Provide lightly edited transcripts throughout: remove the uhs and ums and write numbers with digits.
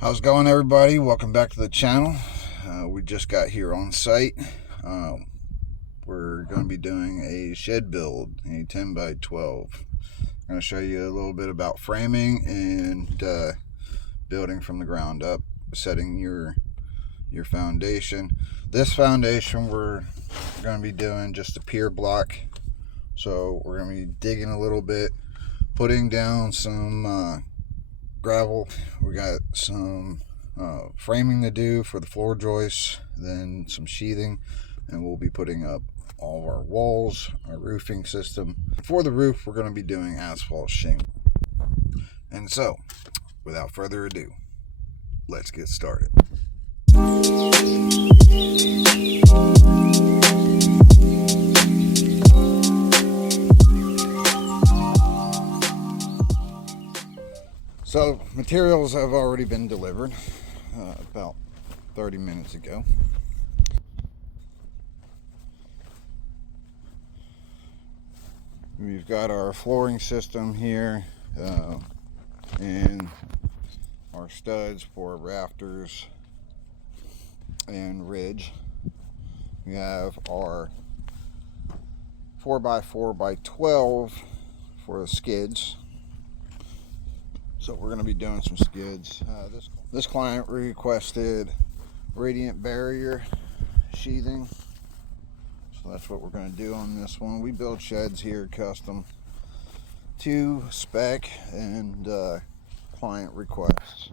How's it going, everybody? Welcome back to the channel. We just got here on site. We're going to be doing a shed build, a 10 by 12. I'm going to show you a little bit about framing and building from the ground up, setting your foundation. This foundation we're going to be doing just a pier block. So we're going to be digging a little bit, putting down some gravel. We got some framing to do for the floor joists, then some sheathing, and we'll be putting up all of our walls, our roofing system. For the roof, we're going to be doing asphalt shingle. And so, without further ado, let's get started. So materials have already been delivered about 30 minutes ago. We've got our flooring system here and our studs for rafters and ridge. We have our 4x4x12 for the skids. So we're going to be doing some skids. This client requested radiant barrier sheathing. So that's what we're going to do on this one. We build sheds here custom to spec and client requests.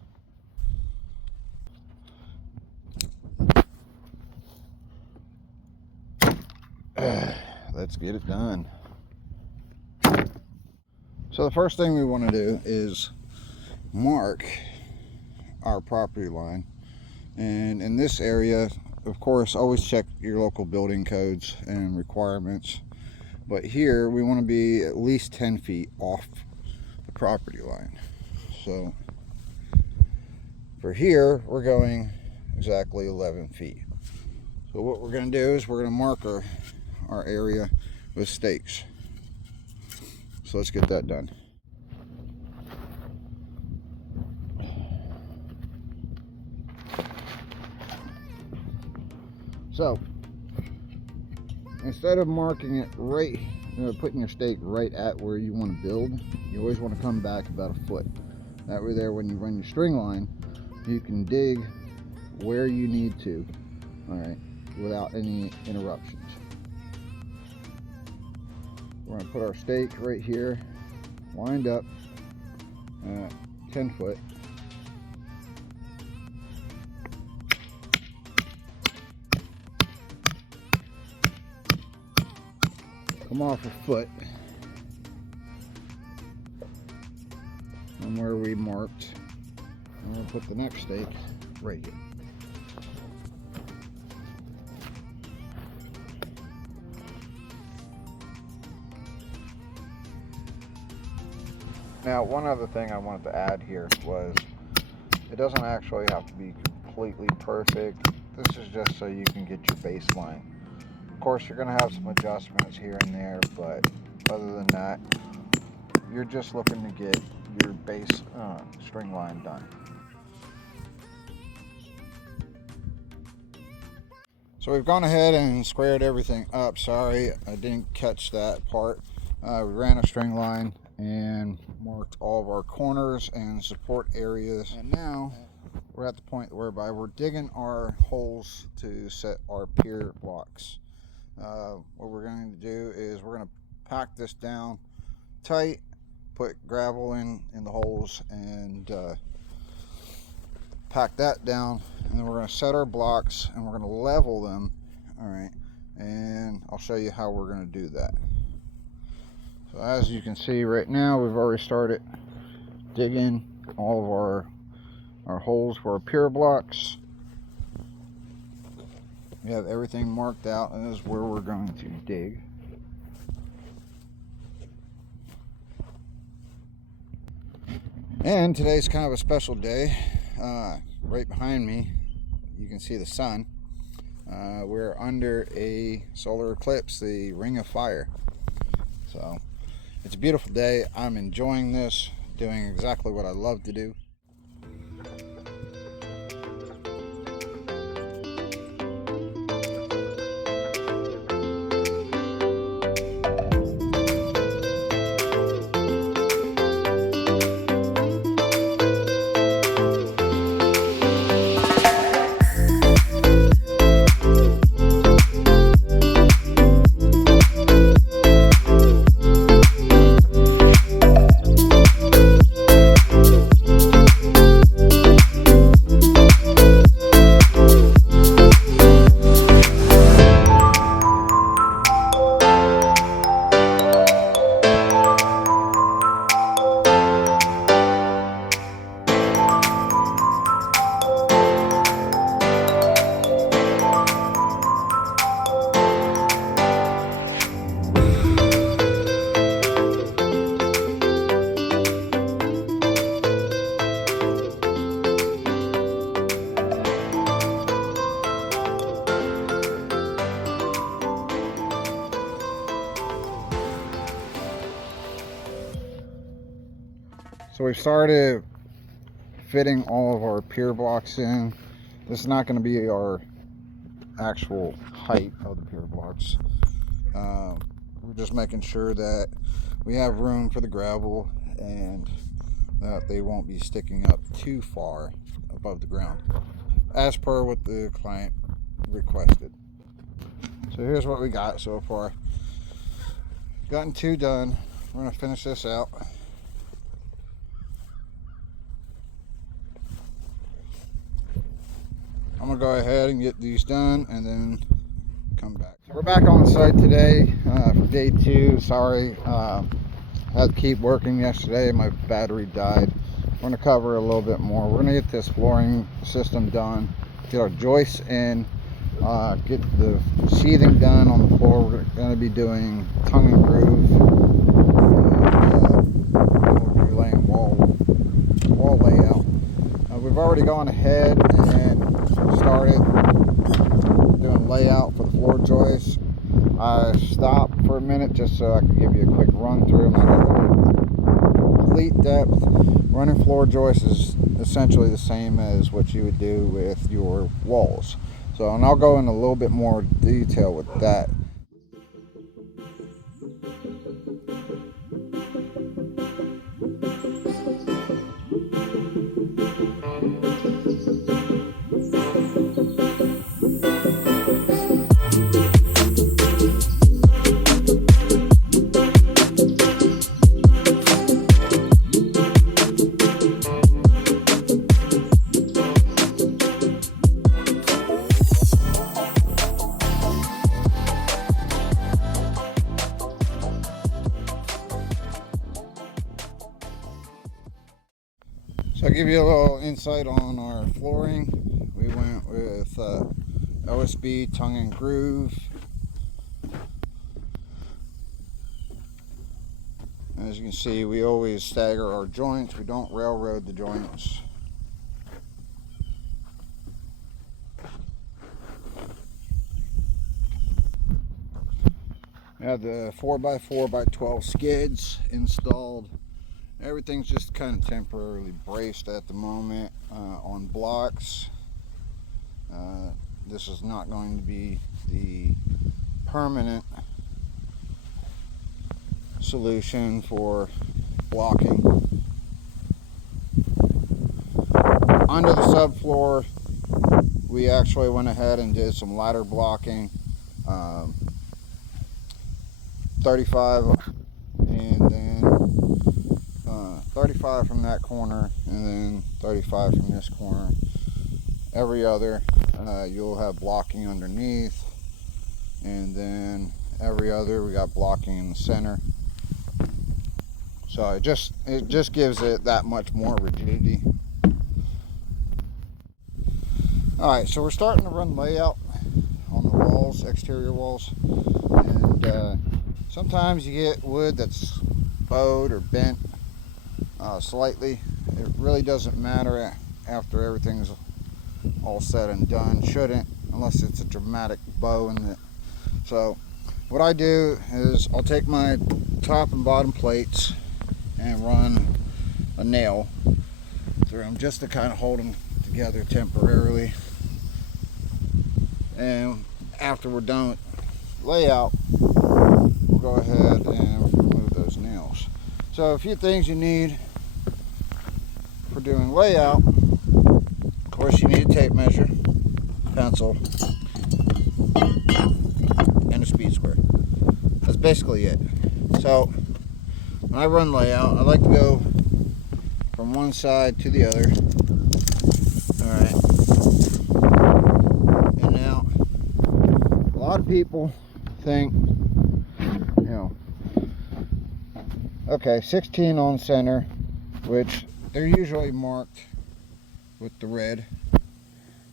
Let's get it done. So the first thing we want to do is mark our property line, and in this area, of course, always check your local building codes and requirements, but here we want to be at least 10 feet off the property line. So for here we're going exactly 11 feet. So what we're going to do is we're going to mark our area with stakes. So let's get that done. So instead of marking it right, putting your stake right at where you want to build, you always want to come back about a foot. That way there, when you run your string line, you can dig where you need to, all right, without any interruptions. We're going to put our stake right here, lined up at 10 foot. Come off a foot from where we marked, and we'll put the next stake right here. Now, one other thing I wanted to add here was it doesn't actually have to be completely perfect. This is just so you can get your baseline. Of course, you're going to have some adjustments here and there, but other than that, you're just looking to get your base string line done. So we've gone ahead and squared everything up. Sorry, I didn't catch that part. We ran a string line and marked all of our corners and support areas. And now we're at the point whereby we're digging our holes to set our pier blocks. What we're going to do is we're going to pack this down tight, put gravel in the holes, and pack that down, and then we're going to set our blocks and we're going to level them. All right, and I'll show you how we're going to do that. So as you can see right now, we've already started digging all of our holes for our pier blocks. We have everything marked out, and this is where we're going to dig. And today's kind of a special day. Right behind me, you can see the sun. We're under a solar eclipse, the Ring of Fire. So it's a beautiful day. I'm enjoying this, doing exactly what I love to do. we started fitting all of our pier blocks in. This is not going to be our actual height of the pier blocks. We're just making sure that we have room for the gravel and that they won't be sticking up too far above the ground, as per what the client requested. So here's what we got so far. Gotten 2 done. We're going to finish this out. I'm going to go ahead and get these done and then come back. So we're back on site today for day 2. Sorry, had to keep working yesterday. My battery died. We're going to cover a little bit more. We're going to get this flooring system done, get our joists in, get the sheathing done on the floor. We're going to be doing tongue and groove, and we'll be laying wall layout. We've already gone ahead and started doing layout for the floor joists. I stopped for a minute just so I can give you a quick run through. Complete depth. Running floor joists is essentially the same as what you would do with your walls. So, and I'll go into a little bit more detail with that. So I'll give you a little insight on our flooring. We went with OSB tongue and groove. As you can see, we always stagger our joints. We don't railroad the joints. We have the 4x4x12 skids installed. Everything's just kind of temporarily braced at the moment on blocks. This is not going to be the permanent solution for blocking. Under the subfloor, we actually went ahead and did some ladder blocking. 35 and then 35 from that corner and then 35 from this corner. Every other you'll have blocking underneath, and then every other we got blocking in the center. So it just gives it that much more rigidity. Alright, so we're starting to run layout on the walls, exterior walls, and sometimes you get wood that's bowed or bent slightly. It really doesn't matter after everything's all said and done. Shouldn't, unless it's a dramatic bow in it. So what I do is I'll take my top and bottom plates and run a nail through them just to kind of hold them together temporarily. And after we're done with layout, we'll go ahead and remove those nails. So a few things you need for doing layout. Of course, you need a tape measure, pencil, and a speed square. That's basically it. So when I run layout, I like to go from one side to the other. Alright. And now, a lot of people think, okay, 16 on center, which they're usually marked with the red.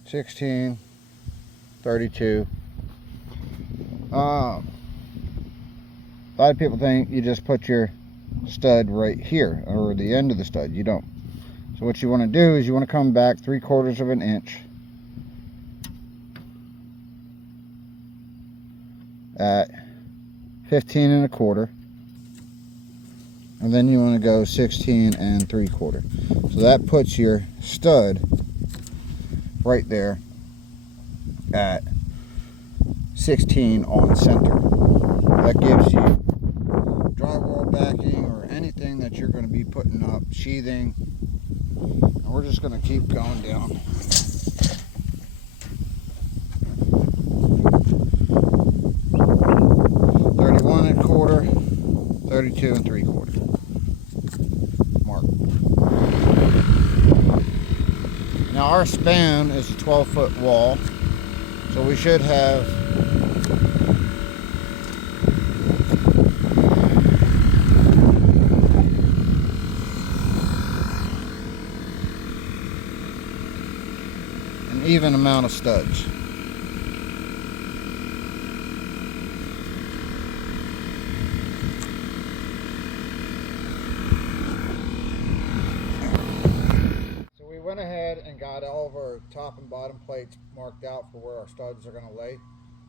16, 32. A lot of people think you just put your stud right here, or the end of the stud. You don't. So what you want to do is you want to come back 3/4 of an inch at 15 1/4. and then you want to go 16 3/4. So that puts your stud right there at 16 on center. That gives you drywall backing or anything that you're going to be putting up, sheathing. And we're just going to keep going down. $31 1/4, 32 3/4 mark. Now our span is a 12-foot wall, so we should have an even amount of studs. Went ahead and got all of our top and bottom plates marked out for where our studs are going to lay.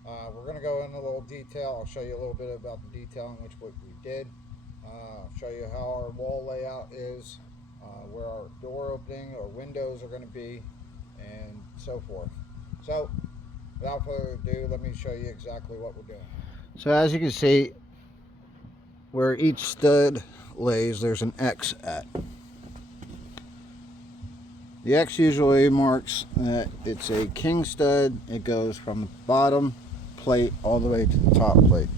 We're going to go into a little detail. I'll show you a little bit about the detail in which what we did. Show you how our wall layout is, where our door opening or windows are going to be, and so forth. So without further ado, let me show you exactly what we're doing. So as you can see, where each stud lays, there's an X at. The X usually marks that it's a king stud. It goes from the bottom plate all the way to the top plate.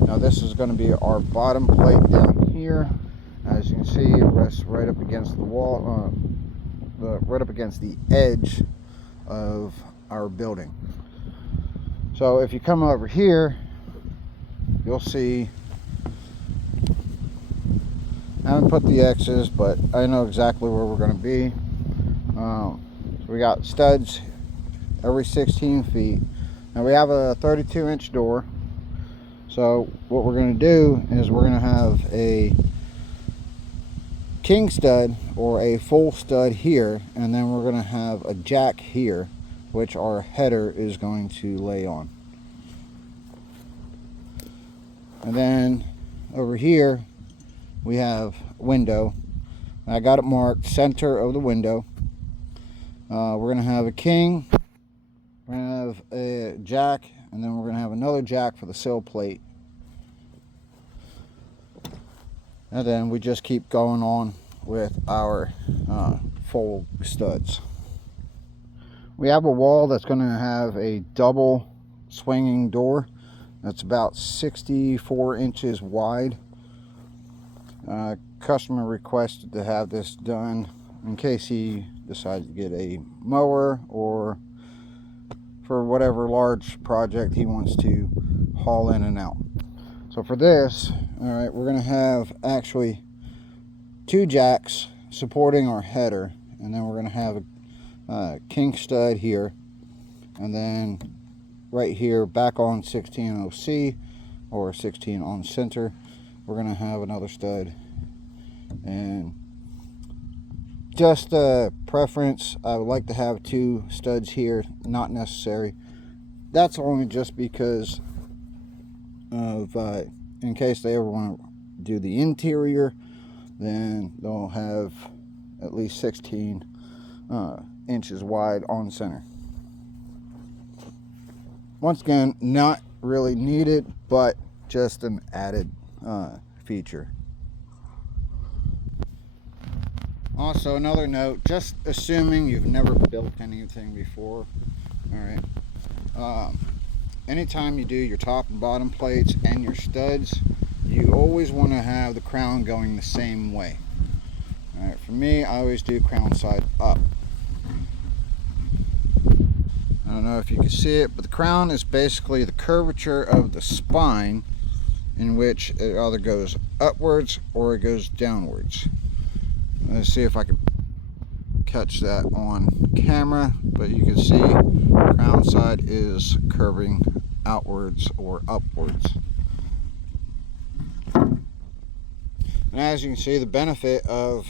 Now this is going to be our bottom plate down here. As you can see, it rests right up against the wall, right up against the edge of our building. So if you come over here, you'll see, I haven't put the X's, but I know exactly where we're going to be. So we got studs every 16 feet. Now we have a 32-inch door. So what we're going to do is we're going to have a king stud or a full stud here, and then we're going to have a jack here, which our header is going to lay on. And then over here we have window. I got it marked center of the window. We're going to have a king, we're going to have a jack, and then we're going to have another jack for the sill plate. And then we just keep going on with our full studs. We have a wall that's going to have a double swinging door that's about 64 inches wide. Customer requested to have this done in case he decides to get a mower or for whatever large project he wants to haul in and out. So for this, all right, we're going to have actually 2 jacks supporting our header, and then we're going to have a king stud here, and then right here back on 16 OC or 16 on center, we're going to have another stud. And just a preference, I would like to have 2 studs here, not necessary. That's only just because of in case they ever want to do the interior, then they'll have at least 16 inches wide on center. Once again, not really needed, but just an added feature. Also, another note, just assuming you've never built anything before, all right, anytime you do your top and bottom plates and your studs, you always want to have the crown going the same way. All right, for me, I always do crown side up. I don't know if you can see it, but the crown is basically the curvature of the spine, in which it either goes upwards or it goes downwards. Let's see if I can catch that on camera, but you can see the crown side is curving outwards or upwards. And as you can see, the benefit of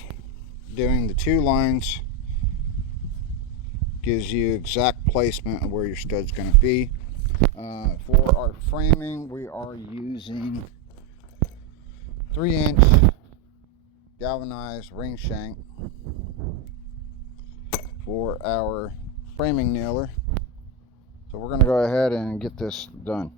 doing the 2 lines gives you exact placement of where your stud's going to be. For our framing, we are using 3-inch galvanized ring shank for our framing nailer. So we're going to go ahead and get this done.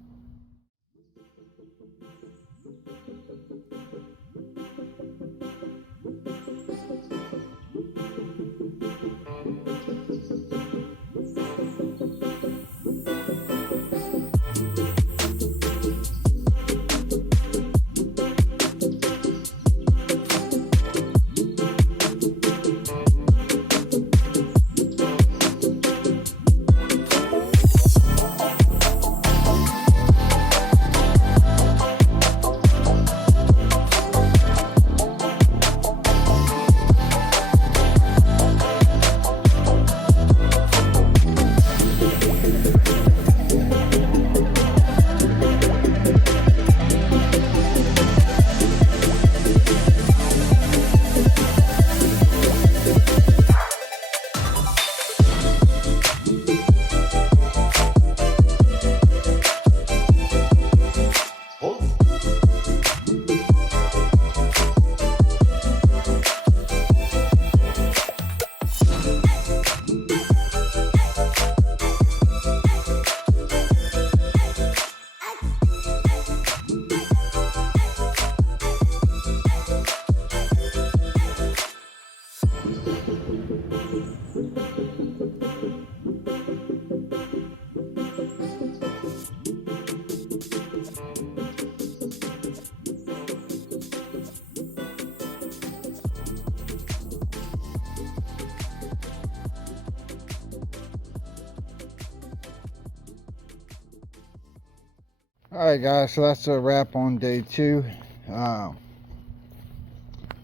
Alright guys, so that's a wrap on day 2.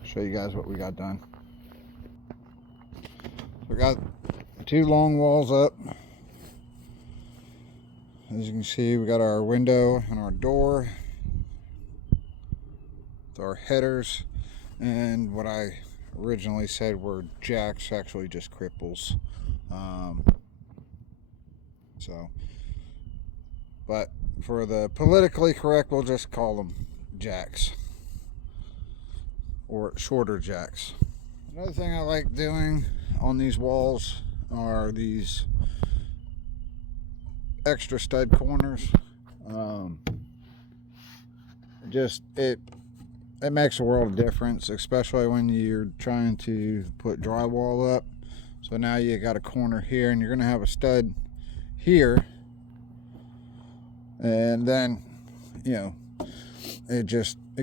Show you guys what we got done. We got 2 long walls up. As you can see, we got our window and our door with our headers, and what I originally said were jacks, actually just cripples. But for the politically correct, we'll just call them jacks, or shorter jacks. Another thing I like doing on these walls are these extra stud corners. It makes a world of difference, especially when you're trying to put drywall up. So now you got a corner here, and you're gonna have a stud here, and then it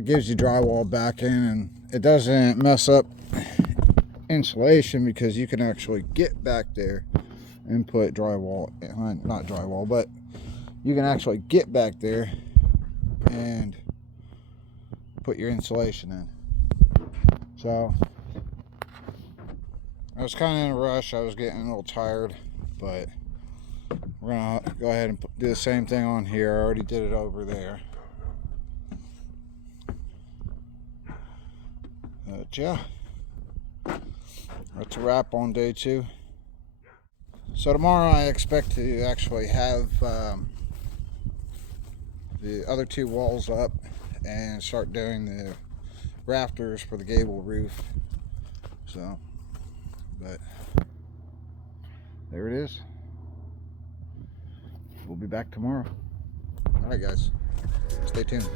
gives you drywall back in, and it doesn't mess up insulation because you can actually get back there and put drywall, not drywall, but you can actually get back there and put your insulation in. So I was kind of in a rush. I was getting a little tired, but we're gonna go ahead and do the same thing on here. I already did it over there. But yeah, that's a wrap on day 2. So tomorrow I expect to actually have the other 2 walls up and start doing the rafters for the gable roof. So, but there it is. We'll be back tomorrow. All right, guys, stay tuned.